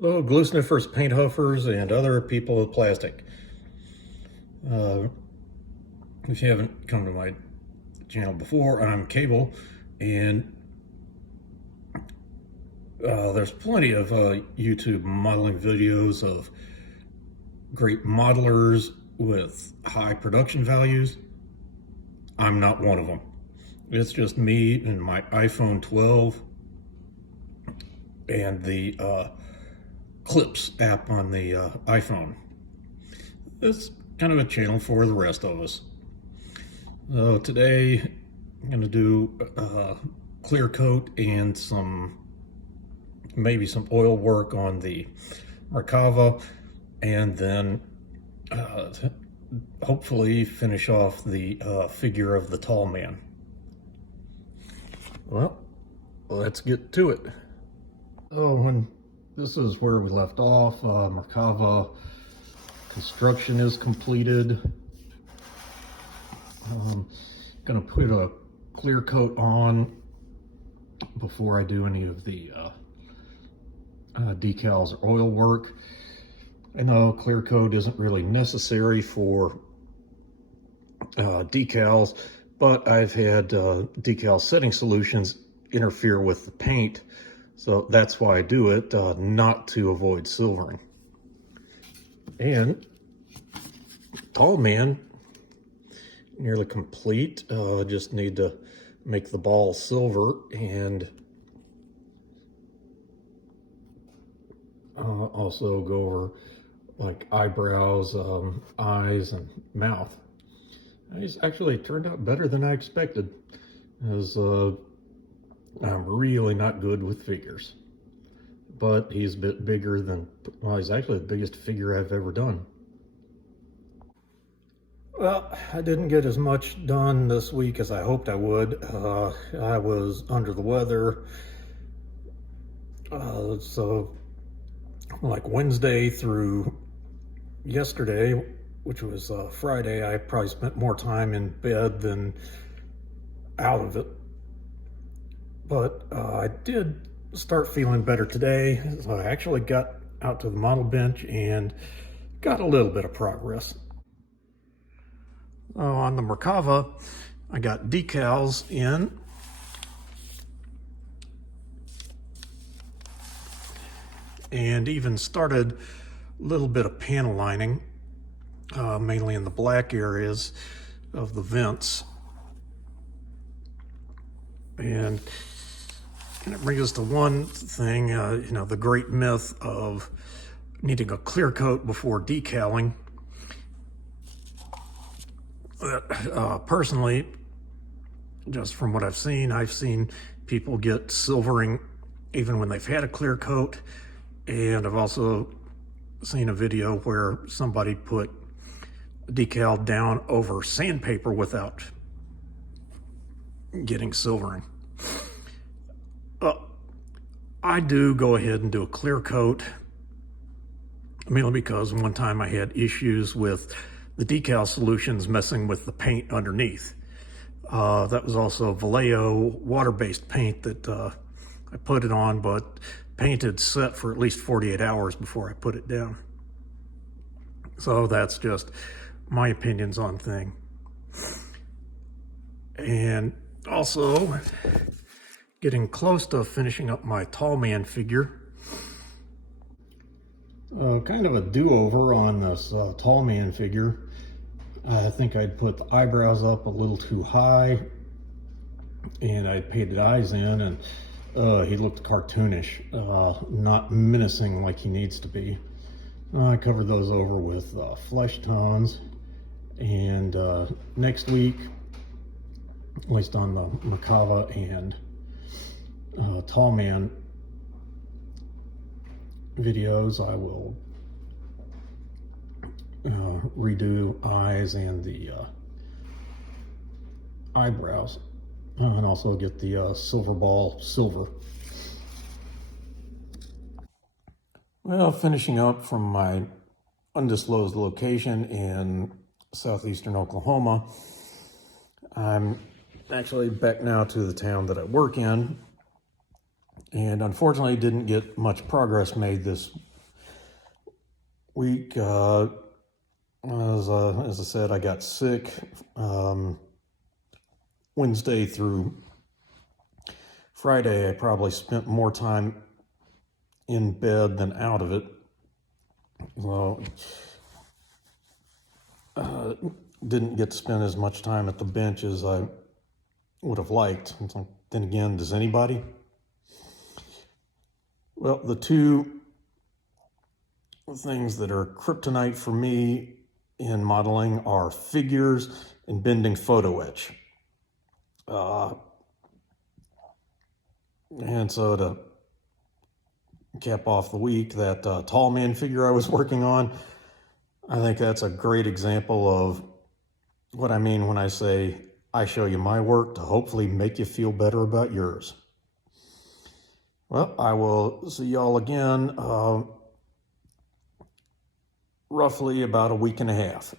Oh, glue sniffers, paint huffers, and other people with plastic. Uh, if you haven't come to my channel before, I'm Cable, and there's plenty of YouTube modeling videos of great modelers with high production values. I'm not one of them. It's just me and my iPhone 12 and the Clips app on the iPhone. It's kind of a channel for the rest of us. Today I'm going to do clear coat and maybe some oil work on the Merkava, and then hopefully finish off the figure of the tall man. Well, let's get to it. This is where we left off. Merkava construction is completed. Gonna put a clear coat on before I do any of the decals or oil work. I know clear coat isn't really necessary for decals, but I've had decal setting solutions interfere with the paint, so that's why I do it, not to avoid silvering. And tall man, nearly complete. Just need to make the ball silver and also go over like eyebrows, eyes, and mouth. He's actually turned out better than I expected, as I'm really not good with figures. But he's a bit bigger than, well, he's actually the biggest figure I've ever done. Well, I didn't get as much done this week as I hoped I would. I was under the weather. So like Wednesday through yesterday, which was Friday, I probably spent more time in bed than out of it. But I did start feeling better today. So I actually got out to the model bench and got a little bit of progress. On the Merkava, I got decals in. And even started a little bit of panel lining, mainly in the black areas of the vents. And it brings us to one thing, the great myth of needing a clear coat before decaling. Personally, just from what I've seen people get silvering even when they've had a clear coat. And I've also seen a video where somebody put decal down over sandpaper without getting silvering. I do go ahead and do a clear coat, mainly because one time I had issues with the decal solutions messing with the paint underneath. That was also Vallejo water-based paint that I put it on, but paint had set for at least 48 hours before I put it down. So that's just my opinions on things. And also, getting close to finishing up my tall man figure. Kind of a do-over on this tall man figure. I think I'd put the eyebrows up a little too high, and I painted eyes in, and he looked cartoonish, not menacing like he needs to be. I covered those over with flesh tones, and next week, at least on the Merkava and tall man videos, I will redo eyes and the eyebrows, and also get the silver ball silver. Well, finishing up from my undisclosed location in southeastern Oklahoma, I'm actually back now to the town that I work in, and unfortunately didn't get much progress made this week, as I said, I got sick Wednesday through Friday. I probably spent more time in bed than out of it. So, didn't get to spend as much time at the bench as I would have liked. So, then again, does anybody? Well, the two things that are kryptonite for me in modeling are figures and bending photo etch. And so to cap off the week, that tall man figure I was working on, I think that's a great example of what I mean when I say I show you my work to hopefully make you feel better about yours. Well, I will see y'all again roughly about a week and a half.